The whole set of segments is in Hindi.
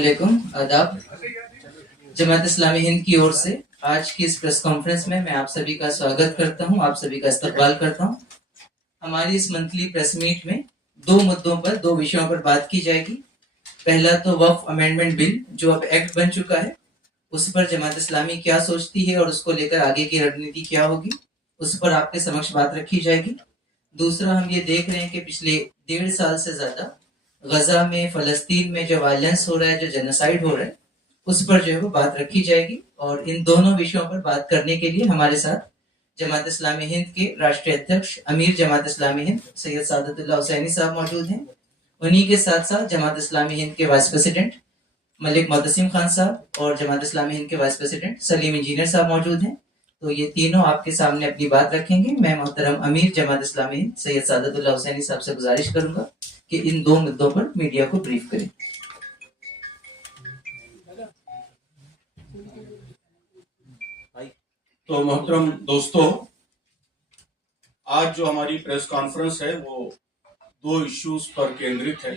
अस्सलामुअलैकुम, आदाब। जमात इस्लामी हिंद की ओर से आज की इस प्रेस कॉन्फ्रेंस में मैं आप सभी का स्वागत करता हूं, आप सभी का इस्तकबाल करता हूं। हमारी इस मंथली प्रेस मीट में दो मुद्दों पर, दो विषयों पर बात की जाएगी। पहला तो वक्फ अमेंडमेंट बिल जो अब एक्ट बन चुका है, उस पर जमात इस्लामी क्या सोचती है और उसको लेकर आगे की रणनीति क्या होगी, उस पर आपके समक्ष बात रखी जाएगी। दूसरा, हम ये देख रहे हैं कि पिछले 1.5 साल से ज्यादा गजा में, फलस्तीन में जो वायलेंस हो रहा है, जो जेनोसाइड हो रहा है, उस पर जो है वो बात रखी जाएगी। और इन दोनों विषयों पर बात करने के लिए हमारे साथ जमात इस्लामी हिंद के राष्ट्रीय अध्यक्ष, अमीर जमात इस्लामी हिंद सैयद सादतुल्लाह हुसैनी साहब मौजूद हैं। उन्हीं के साथ साथ जमात इस्लामी हिंद के वाइस प्रेसिडेंट मलिक मोतसिम खान साहब और जमात इस्लामी हिंद के वाइस प्रेसिडेंट सलीम इंजीनियर साहब मौजूद हैं। तो ये तीनों आपके सामने अपनी बात रखेंगे। मैं मोहतरम अमीर जमात इस्लामी हिंद सैयद सादतुल्लाह हुसैनी साहब से गुजारिश करूंगा कि इन दो मुद्दों पर मीडिया को ब्रीफ करें। तो मोहतरम दोस्तों, आज जो हमारी प्रेस कॉन्फ्रेंस है वो दो इश्यूज पर केंद्रित है।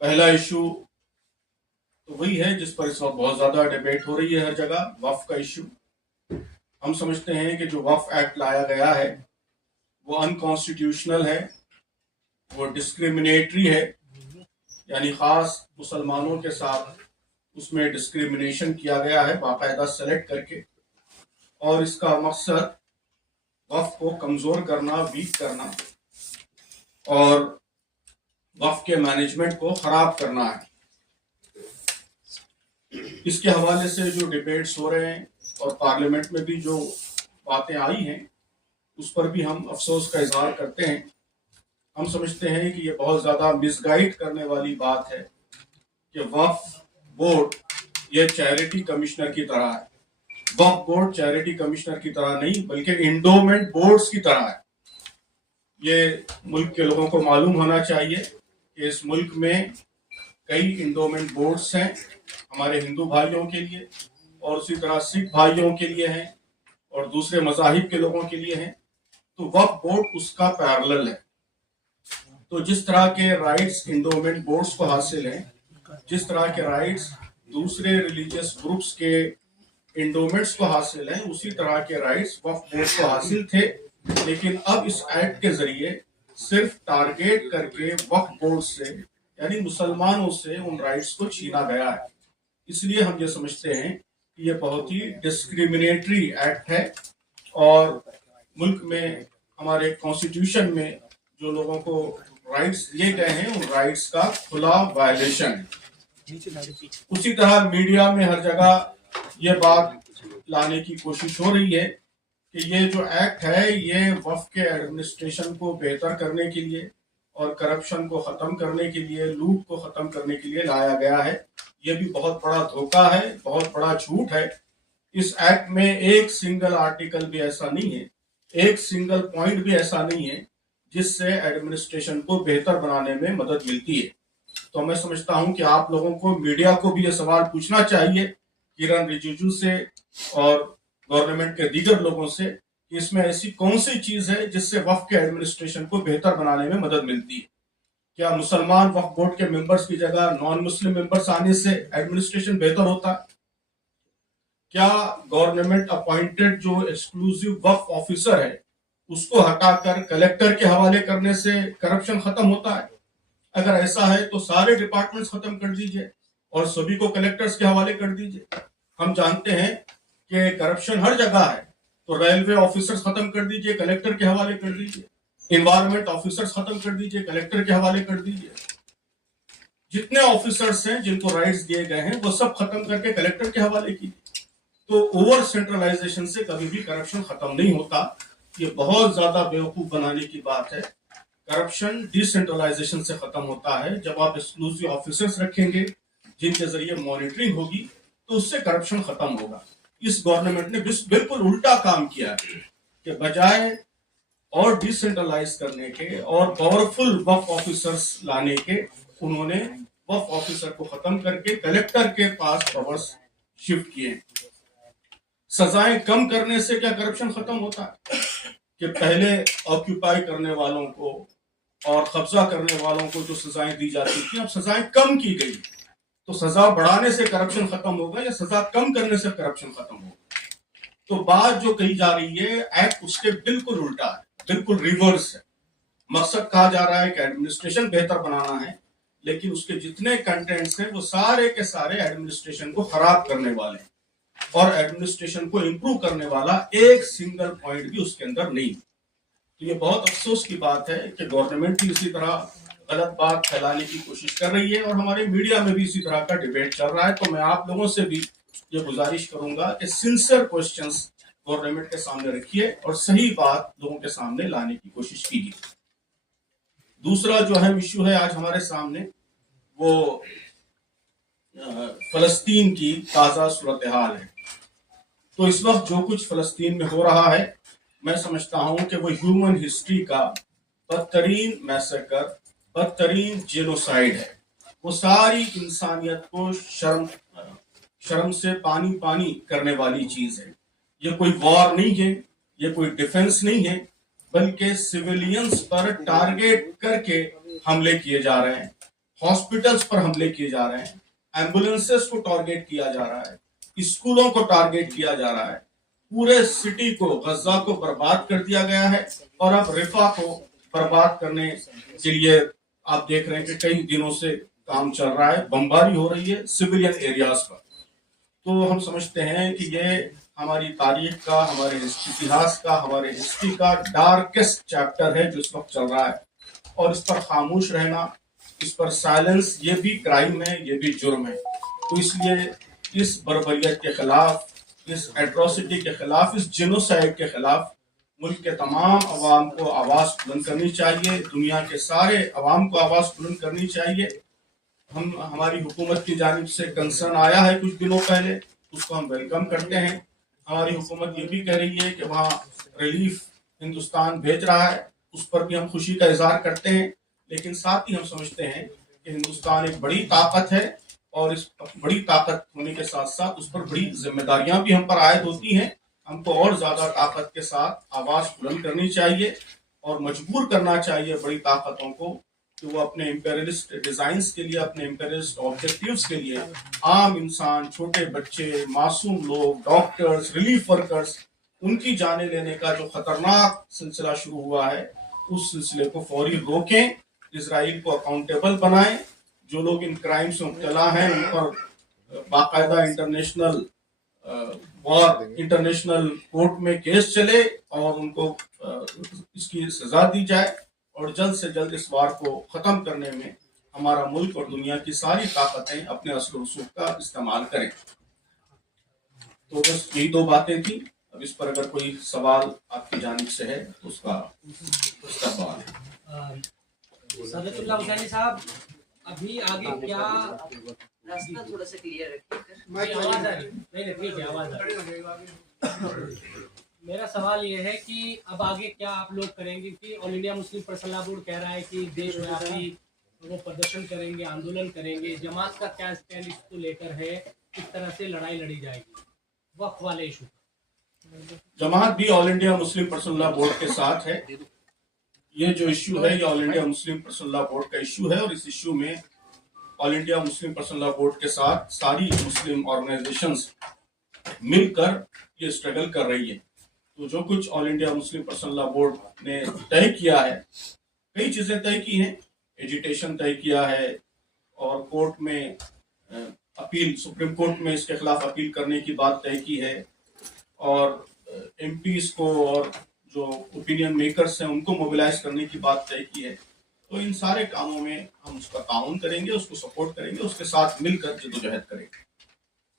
पहला इशू तो वही है जिस पर इस वक्त बहुत ज्यादा डिबेट हो रही है हर जगह, वक्फ का इशू। हम समझते हैं कि जो वक्फ एक्ट लाया गया है वो अनकॉन्स्टिट्यूशनल है, वो डिस्क्रिमिनेटरी है, यानी खास मुसलमानों के साथ उसमें डिस्क्रिमिनेशन किया गया है बाकायदा सेलेक्ट करके, और इसका मकसद वक्फ को कमजोर करना, वीक करना और वक्फ के मैनेजमेंट को खराब करना है। इसके हवाले से जो डिबेट्स हो रहे हैं और पार्लियामेंट में भी जो बातें आई हैं उस पर भी हम अफसोस का इजहार करते हैं। हम समझते हैं कि ये बहुत ज्यादा मिसगाइड करने वाली बात है कि वक्फ बोर्ड ये चैरिटी कमिश्नर की तरह है। वक्फ बोर्ड चैरिटी कमिश्नर की तरह नहीं बल्कि इंडोमेंट बोर्ड्स की तरह है। ये मुल्क के लोगों को मालूम होना चाहिए कि इस मुल्क में कई इंडोमेंट बोर्ड्स हैं हमारे हिंदू भाइयों के लिए, और उसी तरह सिख भाइयों के लिए हैं और दूसरे मजाहिब के लोगों के लिए हैं। तो वक्फ बोर्ड उसका पैरेलल है। तो जिस तरह के राइट्स इंडोमेंट बोर्ड्स को हासिल हैं, जिस तरह के राइट्स दूसरे रिलीजियस ग्रुप्स के इंडोमेंट्स को हासिल हैं, उसी तरह के राइट्स वक्फ बोर्ड को हासिल थे। लेकिन अब इस एक्ट के जरिए सिर्फ टारगेट करके वक्फ बोर्ड से यानी मुसलमानों से उन राइट्स को छीना गया है। इसलिए हम ये समझते हैं कि ये बहुत ही डिस्क्रिमिनेटरी एक्ट है और मुल्क में हमारे कॉन्स्टिट्यूशन में जो लोगों को राइट्स दिए गए हैं उन राइट्स का खुला वायलेशन है। उसी तरह मीडिया में हर जगह ये बात लाने की कोशिश हो रही है कि ये जो एक्ट है ये वक्फ के एडमिनिस्ट्रेशन को बेहतर करने के लिए और करप्शन को खत्म करने के लिए, लूट को खत्म करने के लिए लाया गया है। ये भी बहुत बड़ा धोखा है, बहुत बड़ा झूठ है। इस एक्ट में एक सिंगल आर्टिकल भी ऐसा नहीं है, एक सिंगल पॉइंट भी ऐसा नहीं है जिससे एडमिनिस्ट्रेशन को बेहतर बनाने में मदद मिलती है। तो मैं समझता हूं कि आप लोगों को, मीडिया को भी ये सवाल पूछना चाहिए किरण रिजिजू से और गवर्नमेंट के दीगर लोगों से कि इसमें ऐसी कौन सी चीज है जिससे वक्फ के एडमिनिस्ट्रेशन को बेहतर बनाने में मदद मिलती है। क्या मुसलमान वक्फ बोर्ड के मेंबर्स की जगह नॉन मुस्लिम मेंबर्स आने से एडमिनिस्ट्रेशन बेहतर होता है? क्या गवर्नमेंट अपॉइंटेड जो एक्सक्लूसिव वक्फ ऑफिसर है उसको हटाकर कलेक्टर के हवाले करने से करप्शन खत्म होता है? अगर ऐसा है तो सारे डिपार्टमेंट्स खत्म कर दीजिए और सभी को कलेक्टर्स के हवाले कर दीजिए। हम जानते हैं कि करप्शन हर जगह है, तो रेलवे ऑफिसर्स खत्म कर दीजिए, कलेक्टर के हवाले कर दीजिए। एनवायरमेंट ऑफिसर्स खत्म कर दीजिए, कलेक्टर के हवाले कर दीजिए। जितने ऑफिसर्स हैं जिनको राइट्स दिए गए हैं वो सब खत्म करके कलेक्टर के हवाले कीजिए। तो ओवर सेंट्रलाइजेशन से कभी भी करप्शन खत्म नहीं होता। ये बहुत ज्यादा बेवकूफ बनाने की बात है। करप्शन डिसेंट्रलाइजेशन से खत्म होता है। जब आप एक्सक्लूसिव ऑफिसर्स रखेंगे जिनके जरिए मॉनिटरिंग होगी तो उससे करप्शन खत्म होगा। इस गवर्नमेंट ने बिल्कुल उल्टा काम किया है कि बजाय और डिसेंट्रलाइज करने के और पावरफुल वक्फ ऑफिसर्स लाने के, उन्होंने वक्फ ऑफिसर को खत्म करके कलेक्टर के पास पावर्स शिफ्ट किए। सजाएं कम करने से क्या करप्शन खत्म होता है? कि पहले ऑक्यूपाई करने वालों को और कब्जा करने वालों को जो सजाएं दी जाती थी, अब सजाएं कम की गई। तो सजा बढ़ाने से करप्शन खत्म होगा या सजा कम करने से करप्शन खत्म होगा? तो बात जो कही जा रही है एक्ट उसके बिल्कुल उल्टा है, बिल्कुल रिवर्स है। मकसद कहा जा रहा है कि एडमिनिस्ट्रेशन बेहतर बनाना है, लेकिन उसके जितने कंटेंट्स हैं वो सारे के सारे एडमिनिस्ट्रेशन को खराब करने वाले हैं, और एडमिनिस्ट्रेशन को इंप्रूव करने वाला एक सिंगल पॉइंट भी उसके अंदर नहीं। तो ये बहुत अफसोस की बात है कि गवर्नमेंट भी इसी तरह गलत बात फैलाने की कोशिश कर रही है, और हमारे मीडिया में भी इसी तरह का डिबेट चल रहा है। तो मैं आप लोगों से भी ये गुजारिश करूंगा कि सिंसियर क्वेश्चंस गवर्नमेंट के सामने रखिए और सही बात लोगों के सामने लाने की कोशिश कीजिए। दूसरा जो अहम इश्यू है आज हमारे सामने वो फलस्तीन की ताज़ा सूरत हाल है। तो इस वक्त जो कुछ फलस्तीन में हो रहा है, मैं समझता हूं कि वो ह्यूमन हिस्ट्री का बदतरीन मैसेकर, बदतरीन जेनोसाइड है। वो सारी इंसानियत को शर्म से पानी पानी करने वाली चीज है। ये कोई वॉर नहीं है, ये कोई डिफेंस नहीं है, बल्कि सिविलियंस पर टारगेट करके हमले किए जा रहे हैं, हॉस्पिटल्स पर हमले किए जा रहे हैं, एम्बुलेंसेस को टारगेट किया जा रहा है, स्कूलों को टारगेट किया जा रहा है, पूरे सिटी को, गजा को बर्बाद कर दिया गया है। और अब रिफा को बर्बाद करने के लिए आप देख रहे हैं कि कई दिनों से काम चल रहा है, बमबारी हो रही है सिविलियन एरियाज पर। तो हम समझते हैं कि ये हमारी तारीख का, हमारे इतिहास का, हमारे हिस्ट्री का डार्केस्ट चैप्टर है जो इस वक्त चल रहा है, और इस पर खामोश रहना, इस पर साइलेंस, ये भी क्राइम है, ये भी जुर्म है। तो इसलिए इस बर्बरियत के खिलाफ, इस एट्रोसिटी के खिलाफ, इस जेनोसाइड के खिलाफ मुल्क के तमाम अवाम को आवाज़ बुलंद करनी चाहिए, दुनिया के सारे अवाम को आवाज़ बुलंद करनी चाहिए। हमारी हुकूमत की जानिब से कंसर्न आया है कुछ दिनों पहले, उसको हम वेलकम करते हैं। हमारी हुकूमत ये भी कह रही है कि वहाँ रिलीफ हिंदुस्तान भेज रहा है, उस पर भी हम खुशी का इजहार करते हैं। लेकिन साथ ही हम समझते हैं कि हिंदुस्तान एक बड़ी ताकत है, और इस बड़ी ताकत होने के साथ साथ उस पर बड़ी जिम्मेदारियां भी हम पर आयद होती हैं। हमको और ज्यादा ताकत के साथ आवाज बुलंद करनी चाहिए और मजबूर करना चाहिए बड़ी ताकतों को कि वो अपने इंपेरियलिस्ट डिजाइन्स के लिए, अपने इंपेरियलिस्ट ऑब्जेक्टिव्स के लिए आम इंसान, छोटे बच्चे, मासूम लोग, डॉक्टर्स, रिलीफ वर्कर्स, उनकी जाने लेने का जो खतरनाक सिलसिला शुरू हुआ है, उस सिलसिले को फौरी रोकें, इजराइल को अकाउंटेबल बनाएं, जो लोग इन क्राइम से मुब्तला हैं उन पर बाकायदा इंटरनेशनल कोर्ट में केस चले और उनको इसकी सजा दी जाए, और जल्द से जल्द इस वार को खत्म करने में हमारा मुल्क और दुनिया की सारी ताकतें अपने असर रसूख का इस्तेमाल करें। तो बस यही दो बातें थी। अब इस पर अगर कोई सवाल आपकी जानिब से है तो उसका इस्तकबाल है। सादतुल्लाह हुसैनी साहब, अभी आगे क्या रास्ता थोड़ा सा क्लियर रखिए। आवाज आ रही? नहीं ठीक है, आवाज आ रही। मेरा सवाल ये है कि अब आगे क्या आप लोग करेंगे, कि all India Muslim personal board कह रहा है कि देशव्यापी वो प्रदर्शन करेंगे, आंदोलन करेंगे, जमात का क्या स्टैंड इसको लेकर है, किस तरह से लड़ाई लड़ी जाएगी वक्फ वाले इशू? जमात भी all India Muslim personal board के साथ है। ये जो इश्यू है ये all India Muslim personal board का इश्यू है, और इस इश्यू में all India Muslim personal board के साथ सारी मुस्लिम ऑर्गेनाइजेशंस मिलकर ये स्ट्रगल कर रही है। तो जो कुछ all India Muslim personal board ने तय किया है, कई चीजें तय की हैं, एजिटेशन तय किया है, और कोर्ट में अपील, सुप्रीम कोर्ट में इसके खिलाफ अपील करने की बात तय की है, और एमपीज को और जो ओपिनियन मेकर्स हैं उनको मोबिलाइज करने की बात तय की है। तो इन सारे कामों में हम उसका ताउन करेंगे, उसको सपोर्ट करेंगे, उसके साथ मिलकर जद्दोजहद करेंगे।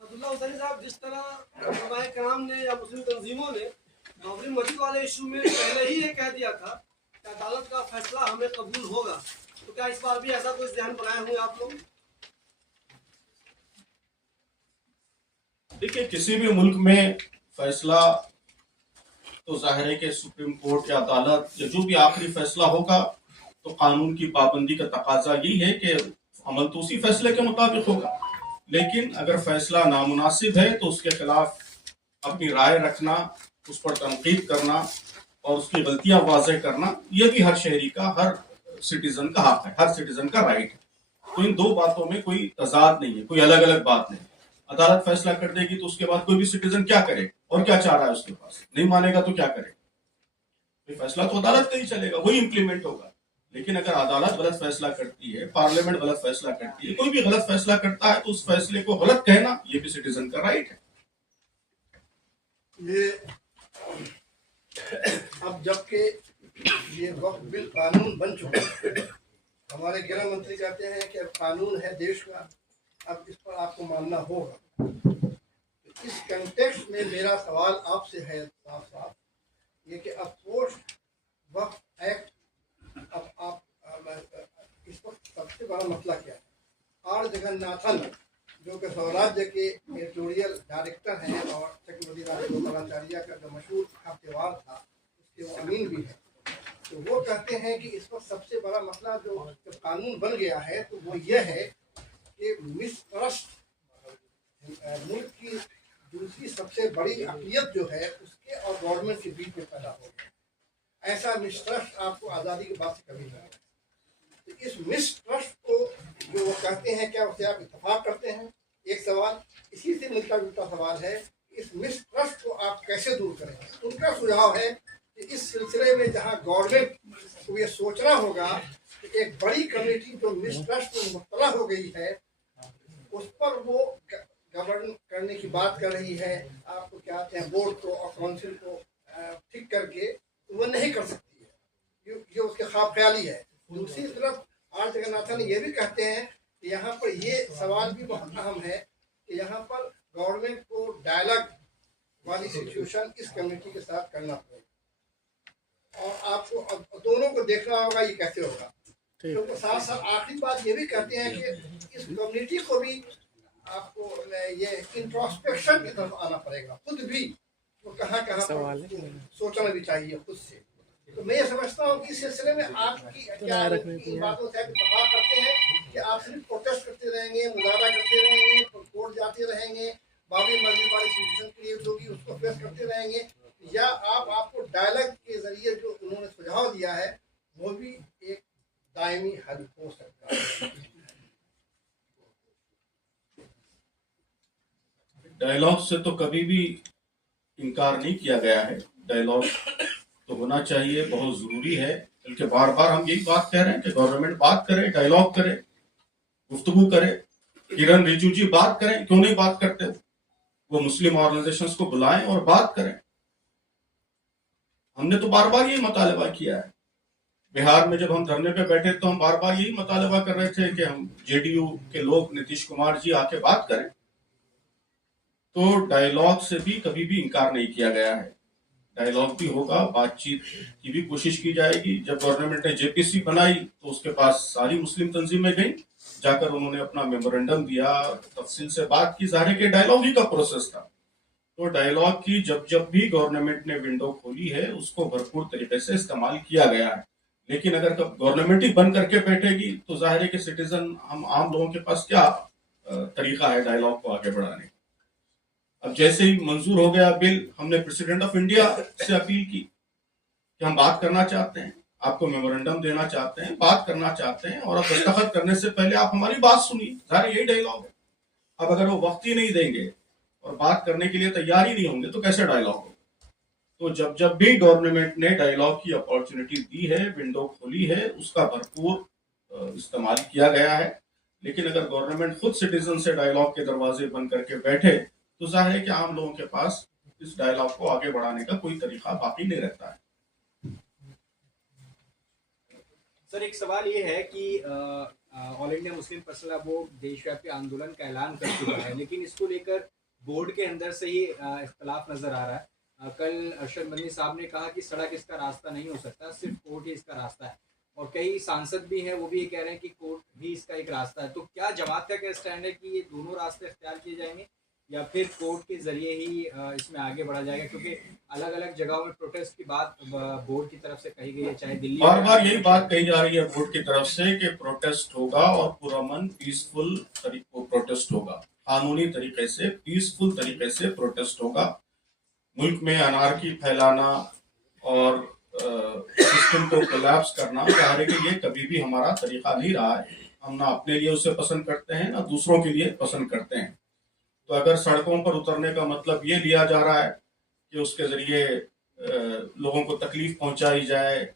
अब्दुल्लाह हुसैनी साहब, जिस तरह उलमाए कराम ने या मुस्लिम तंजीमों ने बाबरी मस्जिद वाले इशू में पहले ही ये कह दिया था कि अदालत का फैसला हमें कबूल होगा, तो क्या इस बार भी ऐसा कोई ज़हन बनाए हुए आप लोग? देखिए, किसी भी मुल्क में फैसला तो जाहिर है कि सुप्रीम कोर्ट या अदालत या जो भी आखिरी फैसला होगा तो कानून की पाबंदी का तकाजा यही है कि अमल तो उसी फैसले के मुताबिक होगा। लेकिन अगर फैसला नामुनासिब है तो उसके खिलाफ अपनी राय रखना, उस पर तनकीद करना और उसकी गलतियां वाज़ेह करना, यह भी हर शहरी का, हर सिटीजन का हक है, हर सिटीजन का राइट है। तो इन दो बातों में कोई तजाद नहीं है, कोई अलग अलग बात नहीं। अदालत फैसला कर देगी तो उसके बाद कोई भी सिटीजन क्या करे और क्या चाह रहा है उसके पास, नहीं मानेगा तो क्या करे? फैसला तो अदालत का ही चलेगा, वही इंप्लीमेंट होगा। लेकिन अगर अदालत गलत फैसला करती है, पार्लियामेंट गलत फैसला करती है, कोई भी गलत फैसला करता है तो उस फैसले को गलत कहना ये भी सिटीजन का राइट है। ये अब जबकि ये वक्त बिल कानून बन चुका है, हमारे गृह मंत्री कहते हैं कि अब कानून है देश का, अब इस पर आपको मानना होगा। इस कंटेक्स्ट में मेरा सवाल आपसे है साफ साफ ये कि अब पोस्ट वक्त एक्ट, अब आप इस वक्त सबसे बड़ा मसला क्या है? आर जगन्नाथन जो कि स्वराज्य के एडिटोरियल डायरेक्टर हैं और चक्रवर्ती राजगोपालाचार्य का जो मशहूर हफ्तेवार था उसके वो अमीन भी हैं, तो वो कहते हैं कि इस वक्त सबसे बड़ा मसला जो कानून बन गया है तो वो ये है कि मिसट्रस्ट मुल्क की दूसरी सबसे बड़ी अक़लियत जो है उसके और गवर्नमेंट के बीच में पैदा हो गया। ऐसा मिसट्रस्ट आपको आज़ादी के बाद से कभी नहीं है। तो इस मिसट्रस्ट को जो वो कहते हैं क्या उससे आप इत्तेफाक करते हैं? एक सवाल इसी से मिलता जुलता सवाल है, इस मिसट्रस्ट को आप कैसे दूर करेंगे? उनका सुझाव है कि इस सिलसिले में जहाँ गवर्नमेंट को ये सोचना होगा कि एक बड़ी कमेटी जो मिसट्रस्ट में मुब्तला हो गई है उस पर वो गवर्न करने की बात कर रही है, आपको क्या कहते हैं बोर्ड को और काउंसिल को ठीक करके वो नहीं कर सकती है, ये उसके ख्वाब ख्याली है। दूसरी तरफ आर जगन्नाथन ये भी कहते हैं कि यहाँ पर ये सवाल भी बहुत अहम है कि यहाँ पर गवर्नमेंट को डायलॉग वाली सिचुएशन इस कमेटी के साथ करना पड़ेगा और आपको दोनों को देखना होगा ये कैसे होगा। तो साथ साथ आखिरी बात ये भी कहते हैं कि इस कम्युनिटी को भी आपको ये इंट्रोस्पेक्शन की तरफ आना पड़ेगा, खुद भी वो कहाँ सोचना भी चाहिए खुद से। तो मैं ये समझता हूँ कि इस सिलसिले में आपकी क्या इन बातों से इत्तेफाक करते हैं कि आप सिर्फ प्रोटेस्ट करते रहेंगे, मुजाहरा करते रहेंगे, कोर्ट जाते रहेंगे, बाबरी मस्जिद वाली सिचुएशन क्रिएट होगी उसको फेस करते रहेंगे, या आपको डायलॉग के जरिए जो उन्होंने सुझाव दिया है वो भी एक दायमी हल हो सकता है? डायलॉग से तो कभी भी इनकार नहीं किया गया है, डायलॉग तो होना चाहिए, बहुत जरूरी है। बल्कि बार बार हम यही बात कह रहे हैं कि गवर्नमेंट बात करे, डायलॉग करे, गुफ्तगू करे। किरण रिजिजू जी बात करें, क्यों नहीं बात करते? वो मुस्लिम ऑर्गेनाइजेशंस को बुलाएं और बात करें। हमने तो बार बार यही मुतालबा किया है। बिहार में जब हम धरने पे बैठे तो हम बार बार यही मुतालबा कर रहे थे कि हम जेडीयू के लोग, नीतीश कुमार जी आके बात करें। तो डायलॉग से भी कभी भी इनकार नहीं किया गया है, डायलॉग भी होगा, बातचीत की भी कोशिश की जाएगी। जब गवर्नमेंट ने जेपीसी बनाई तो उसके पास सारी मुस्लिम तंजीमें गई, जाकर उन्होंने अपना मेमोरेंडम दिया, तफसील से बात की, जाहिर के डायलॉग ही का प्रोसेस था। तो डायलॉग की जब भी गवर्नमेंट ने विंडो खोली है उसको भरपूर तरीके से इस्तेमाल किया गया है। लेकिन अगर गवर्नमेंट ही बंद करके बैठेगी तो जाहिर है कि सिटीजन, हम आम लोगों के पास क्या तरीका है डायलॉग को आगे बढ़ाने? अब जैसे ही मंजूर हो गया बिल, हमने प्रेसिडेंट ऑफ इंडिया से अपील की कि हम बात करना चाहते हैं, आपको मेमोरेंडम देना चाहते हैं, बात करना चाहते हैं, और अब दस्तखत करने से पहले आप हमारी बात सुनिए। जाहिर यही डायलॉग है। अब अगर वो वक्त ही नहीं देंगे और बात करने के लिए तैयार ही नहीं होंगे तो कैसे डायलॉग हो? तो जब भी गवर्नमेंट ने डायलॉग की अपॉर्चुनिटी दी है, विंडो खोली है, उसका भरपूर इस्तेमाल किया गया है। लेकिन अगर गवर्नमेंट खुद सिटीजन से डायलॉग के दरवाजे बंद करके बैठे तो जाहिर है कि आम लोगों के पास इस डायलॉग को आगे बढ़ाने का कोई तरीका बाकी नहीं रहता है। सर, एक सवाल ये है कि all India Muslim personal law board देशव्यापी आंदोलन का ऐलान कर चुका है, लेकिन इसको लेकर बोर्ड के अंदर से ही इख्तलाफ नजर आ रहा है। कल अरशद मदनी साहब ने कहा कि सड़क इसका रास्ता नहीं हो सकता, सिर्फ कोर्ट ही इसका रास्ता है, और कई सांसद भी हैं वो भी ये कह रहे हैं कि कोर्ट भी इसका एक रास्ता है। तो क्या जमात का क्या स्टैंड है कि ये दोनों रास्ते इख्तियार किए जाएंगे या फिर कोर्ट के जरिए ही इसमें आगे बढ़ा जाएगा? क्योंकि अलग अलग जगहों में प्रोटेस्ट की बात बोर्ड की तरफ से कही गई है, चाहे दिल्ली बार बार यही बात कही जा रही है बोर्ड की तरफ से कि प्रोटेस्ट होगा और पुरअमन पीसफुल तरीके प्रोटेस्ट होगा, कानूनी तरीके से पीसफुल तरीके से प्रोटेस्ट होगा। मुल्क में अनारकी फैलाना और सिस्टम को कोलैप्स करना, जाहिर है कि ये कभी भी हमारा तरीका नहीं रहा है। हम ना अपने लिए उसे पसंद करते हैं ना दूसरों के लिए पसंद करते हैं। तो अगर सड़कों पर उतरने का मतलब ये लिया जा रहा है कि उसके जरिए लोगों को तकलीफ पहुंचाई जाए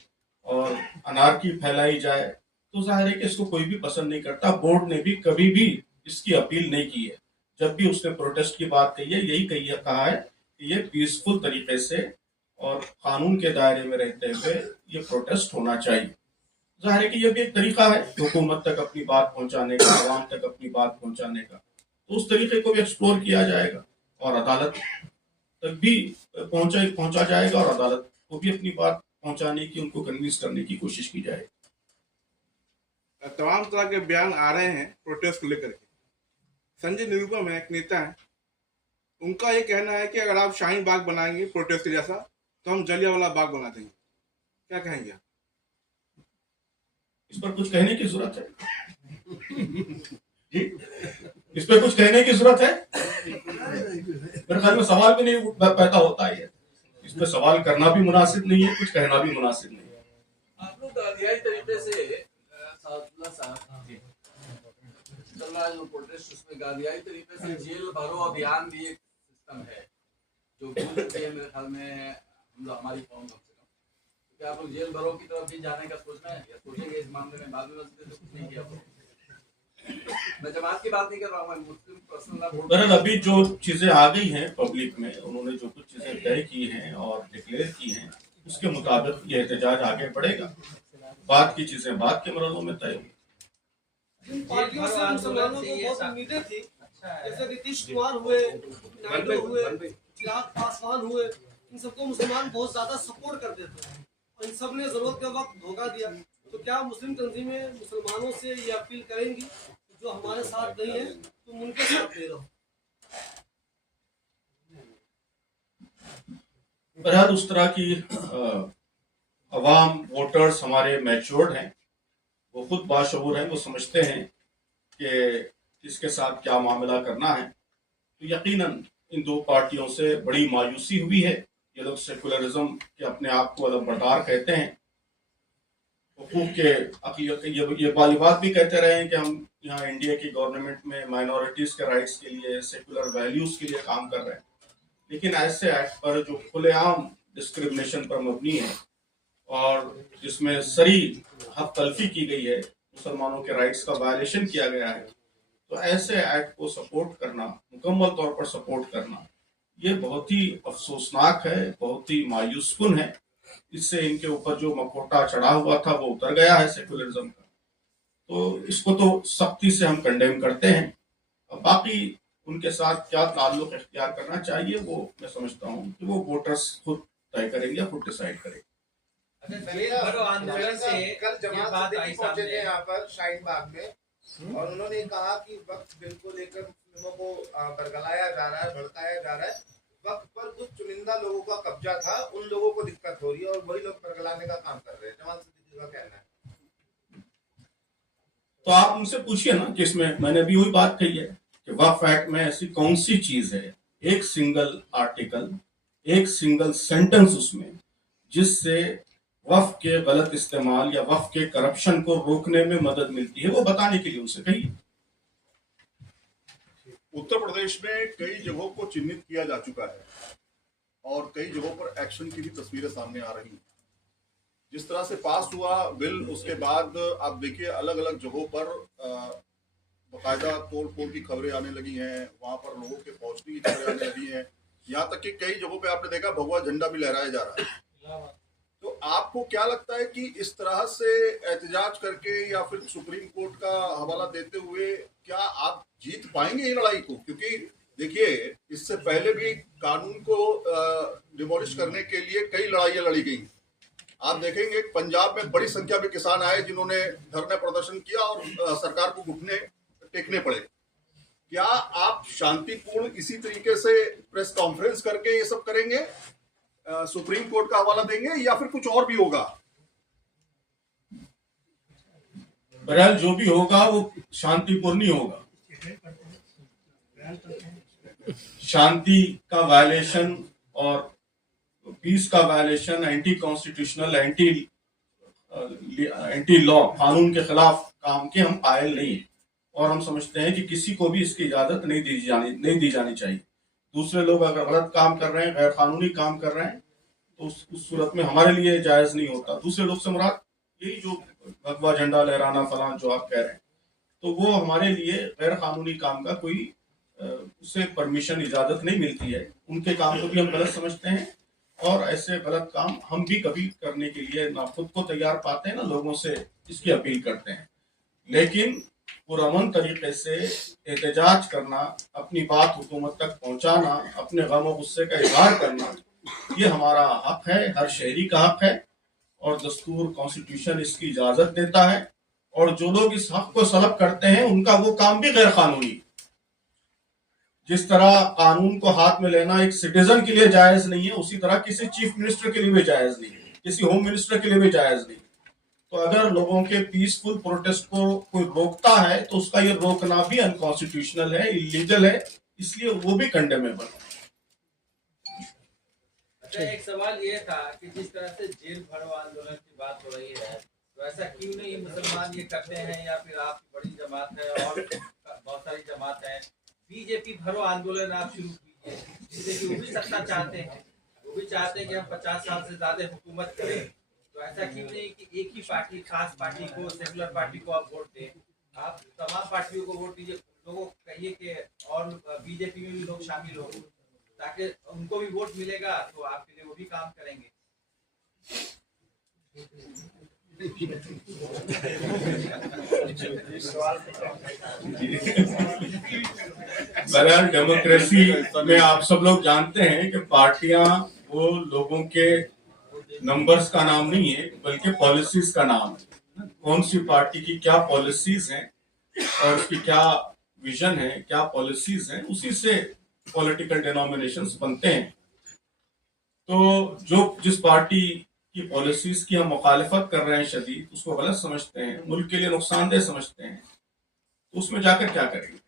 और अनारकी फैलाई जाए, तो जाहिर है कि इसको कोई भी पसंद नहीं करता। बोर्ड ने भी कभी भी इसकी अपील नहीं की है। जब भी उसने प्रोटेस्ट की बात कही है, यही कहा है कि ये पीसफुल तरीके से और कानून के दायरे में रहते हुए ये प्रोटेस्ट होना चाहिए। जाहिर है कि ये भी एक तरीका है हुकूमत तक अपनी बात पहुंचाने का, आवाम तक अपनी बात पहुंचाने का। तो उस तरीके को भी एक्सप्लोर किया जाएगा और अदालत तक भी पहुंचा जाएगा और अदालत को भी अपनी बात पहुंचाने की, उनको कन्विंस करने की कोशिश की जाएगी। तमाम तरह के बयान आ रहे हैं प्रोटेस्ट को लेकर के। संजय निरुपम है, एक नेता है, उनका ये कहना है कि अगर आप शाहीन बाग बनाएंगे प्रोटेस्ट के जैसा तो हम जलियांवाला बाग बना देंगे। क्या कहेंगे आप? इस पर कुछ कहने की जरूरत है जी? इस पर कुछ कहने की जरूरत है? मेरे ख्याल में सवाल भी नहीं पैदा होता है। इस पर सवाल करना भी मुनासिब नहीं है, कुछ कहना भी मुनासिब नहीं है। आप लोग गादियाई तरीके से चल रहा है जो प्रोटेस्ट, उसमें गादियाई तरीके से जेल भरो अभियान भी एक सिस्टम है जो भूल चुकी है मेरे ख्याल में हमारी कौम कम से कम। तो क्या आप लोग जेल भरो की तरफ भी जाने का सोच रहे हैं या सोचेंगे इस मामले में? बाद में तो कुछ नहीं किया। मैं जमात की बात नहीं कर रहा हूँ, मुस्लिम पर्सनल अभी जो चीजें आ गई हैं पब्लिक में, उन्होंने जो कुछ चीजें तय की हैं और डिक्लेयर की हैं, उसके मुताबिक ये एहतजाज आगे बढ़ेगा। बाद की चीजें बाद के मरहलों में तय होगी। जिन पार्टियों से मुसलमानों को बहुत उम्मीदें थी, जैसे नीतीश कुमार हुए, नायडू हुए, चिराग पासवान हुए, इन सबको मुसलमान बहुत ज्यादा सपोर्ट करते थे और इन सब ने जरूरत के वक्त धोखा दिया। तो क्या मुस्लिम तंजीमें मुसलमानों से ये अपील करेंगी जो हमारे साथ नहीं है तुम उनके साथ ले रहो? बहरहाल उस तरह की अवाम वोटर्स हमारे मैच्योर्ड हैं, वो खुद बाशऊर हैं, वो समझते हैं कि किसके साथ क्या मामला करना है। तो यकीनन इन दो पार्टियों से बड़ी मायूसी हुई है। ये लोग सेकुलरिज्म के अपने आप को अलमबरदार कहते हैं, हुकूक के ये बात भी कहते रहे हैं कि हम यहाँ इंडिया की गवर्नमेंट में माइनॉरिटीज के राइट्स के लिए, सेकुलर वैल्यूज के लिए काम कर रहे हैं। लेकिन ऐसे एक्ट पर जो खुलेआम डिस्क्रिमिनेशन पर मबनी है और जिसमें सरी हक तलफी की गई है, मुसलमानों के राइट्स का वायलेशन किया गया है, तो ऐसे एक्ट को सपोर्ट करना, मुकम्मल तौर पर सपोर्ट करना, ये बहुत ही अफसोसनाक है, बहुत ही मायूसकुन है। इससे इनके ऊपर जो मकोटा चढ़ा हुआ था वो उतर गया है सेकुलरिज्म का। तो इसको तो सख्ती से हम कंडेम करते हैं। अब बाकी उनके साथ क्या ताल्लुक इख्तियार करना चाहिए वो मैं समझता हूँ कि वो वोटर्स खुद तय करेंगे, खुद डिसाइड करेंगे। आंदोलन से कल जमात पहुंचे थे यहाँ पर शाहीन बाग में और उन्होंने कहा कि वक्त बिल को लेकर मुस्लिमों को बरगलाया जा रहा है, भड़काया जा रहा है। वक्त पर कुछ चुनिंदा लोगों का कब्जा था, उन लोगों को दिक्कत हो रही है और वही लोग बरगलाने का काम कर रहे हैं। जमात सिद्दीकी का कहना है। तो आप उनसे पूछिए ना कि इसमें मैंने भी वही बात कही है कि वक्फ एक्ट में ऐसी कौन सी चीज है, एक सिंगल आर्टिकल, एक सिंगल सेंटेंस उसमें, जिससे वक्फ के गलत इस्तेमाल या वक्फ के करप्शन को रोकने में मदद मिलती है, वो बताने के लिए उनसे कहिए। उत्तर प्रदेश में कई जगहों को चिन्हित किया जा चुका है और कई जगहों पर एक्शन की भी तस्वीरें सामने आ रही हैं। जिस तरह से पास हुआ बिल, उसके बाद आप देखिए अलग अलग जगहों पर बाकायदा तोड़ फोड़ की खबरें आने लगी हैं, वहां पर लोगों के पहुंचने की खबरें आने लगी हैं। यहाँ तक कि कई जगहों पे आपने देखा भगवा झंडा भी लहराया जा रहा है। तो आपको क्या लगता है कि इस तरह से एहतजाज करके या फिर सुप्रीम कोर्ट का हवाला देते हुए क्या आप जीत पाएंगे ये लड़ाई को? क्योंकि देखिए इससे पहले भी कानून को डिमोलिश करने के लिए कई लड़ाइयां लड़ी गई। आप देखेंगे पंजाब में बड़ी संख्या में किसान आए जिन्होंने धरना प्रदर्शन किया और सरकार को घुटने टेकने पड़े। क्या आप शांतिपूर्ण इसी तरीके से प्रेस कॉन्फ्रेंस करके ये सब करेंगे, सुप्रीम कोर्ट का हवाला देंगे या फिर कुछ और भी होगा? बहरहाल जो भी होगा वो शांतिपूर्ण ही होगा। शांति का वायलेशन और पीस का violation, anti constitutional, anti anti law, कानून के खिलाफ काम के हम कायल नहीं है, और हम समझते हैं कि किसी को भी इसकी इजाजत नहीं दी जानी चाहिए। दूसरे लोग अगर गलत काम कर रहे हैं, गैर कानूनी काम कर रहे हैं, तो उस सूरत में हमारे लिए जायज नहीं होता। दूसरे लोग से मुराद यही जो भगवा झंडा लहराना फलान जो आप कह रहे हैं, तो वो हमारे लिए गैर कानूनी काम का कोई उससे परमिशन इजाजत नहीं मिलती है। उनके काम को भी हम गलत समझते हैं, और ऐसे गलत काम हम भी कभी करने के लिए ना खुद को तैयार पाते हैं, ना लोगों से इसकी अपील करते हैं। लेकिन पुरअमन तरीके से एहतजाज करना, अपनी बात हुकूमत तक पहुंचाना, अपने गम और गुस्से का इजहार करना, ये हमारा हक है, हर शहरी का हक है, और दस्तूर कॉन्स्टिट्यूशन इसकी इजाजत देता है। और जो लोग इस हक को सलब करते हैं, उनका वो काम भी गैर कानूनी। जिस तरह कानून को हाथ में लेना एक सिटीजन के लिए जायज नहीं है, उसी तरह किसी चीफ मिनिस्टर के लिए भी जायज नहीं है, किसी होम मिनिस्टर के लिए भी जायज नहीं। तो अगर लोगों के पीसफुल प्रोटेस्ट को कोई रोकता है, तो उसका ये रोकना भी अनकॉन्स्टिट्यूशनल है, इलीगल है, इसलिए वो भी कंडेमेबल है। अच्छा, एक सवाल ये था कि जिस तरह से जेल भरो आंदोलन की बात हो रही है, तो ऐसा क्यों नहीं मुसलमान ये करते हैं, या फिर आपकी बड़ी जमात है और बहुत सारी जमात है, बीजेपी भरो आंदोलन आप शुरू कीजिए, जिससे कि वो भी सत्ता चाहते हैं, वो भी चाहते हैं कि हम 50 साल से ज्यादा हुकूमत करें। तो ऐसा क्यों नहीं कि एक ही पार्टी, खास पार्टी को, सेकुलर पार्टी को आप वोट दें? आप तमाम पार्टियों को वोट दीजिए, लोगों को कहिए कि और बीजेपी में भी लोग शामिल हो, ताकि उनको भी वोट मिलेगा, तो आपके लिए वो भी काम करेंगे। बहरहाल डेमोक्रेसी में आप सब लोग जानते हैं कि पार्टियां वो लोगों के नंबर्स का नाम नहीं है, बल्कि पॉलिसीज का नाम है। कौन सी पार्टी की क्या पॉलिसीज हैं और उसकी क्या विजन है, क्या पॉलिसीज हैं, उसी से पॉलिटिकल डिनोमिनेशंस बनते हैं। तो जिस पार्टी की पॉलिसीज की हम मुखालिफत कर रहे हैं शदीद, उसको गलत समझते हैं, मुल्क के लिए नुकसानदेह समझते हैं, तो उसमें जाकर क्या करेंगे?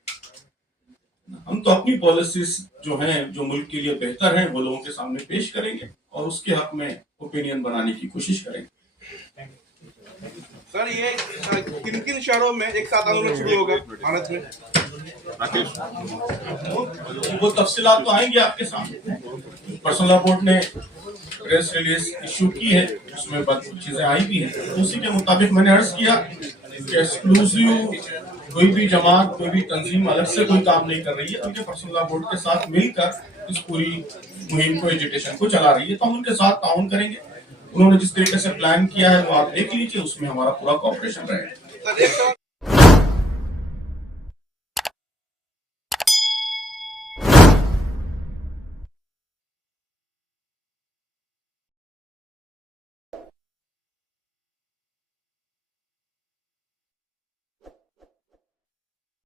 हम तो अपनी पॉलिसीज जो हैं, जो मुल्क के लिए बेहतर हैं, वो लोगों के सामने पेश करेंगे और उसके हक में ओपिनियन बनाने की कोशिश करेंगे। सर, ये किन किन शहरों में एक साथ आंदोलन शुरू होगा भारत में? वो तफसीलात तो आएंगे आपके सामने। पर्सनल लॉ बोर्ड ने प्रेस रिलीज इशू की है, उसमें बहुत चीजें आई भी हैं। उसी के मुताबिक मैंने अर्ज किया कि एक्सक्लूसिव कोई भी जमात, कोई भी तंजीम अलग से कोई काम नहीं कर रही है, उनके पर्सनल लॉ बोर्ड के साथ मिलकर इस पूरी मुहिम को, एजुटेशन को चला रही है, तो हम उनके साथ ताउन करेंगे। उन्होंने जिस तरीके से प्लान किया है वो आप देख लीजिए, उसमें हमारा पूरा कोऑपरेशन रहेगा।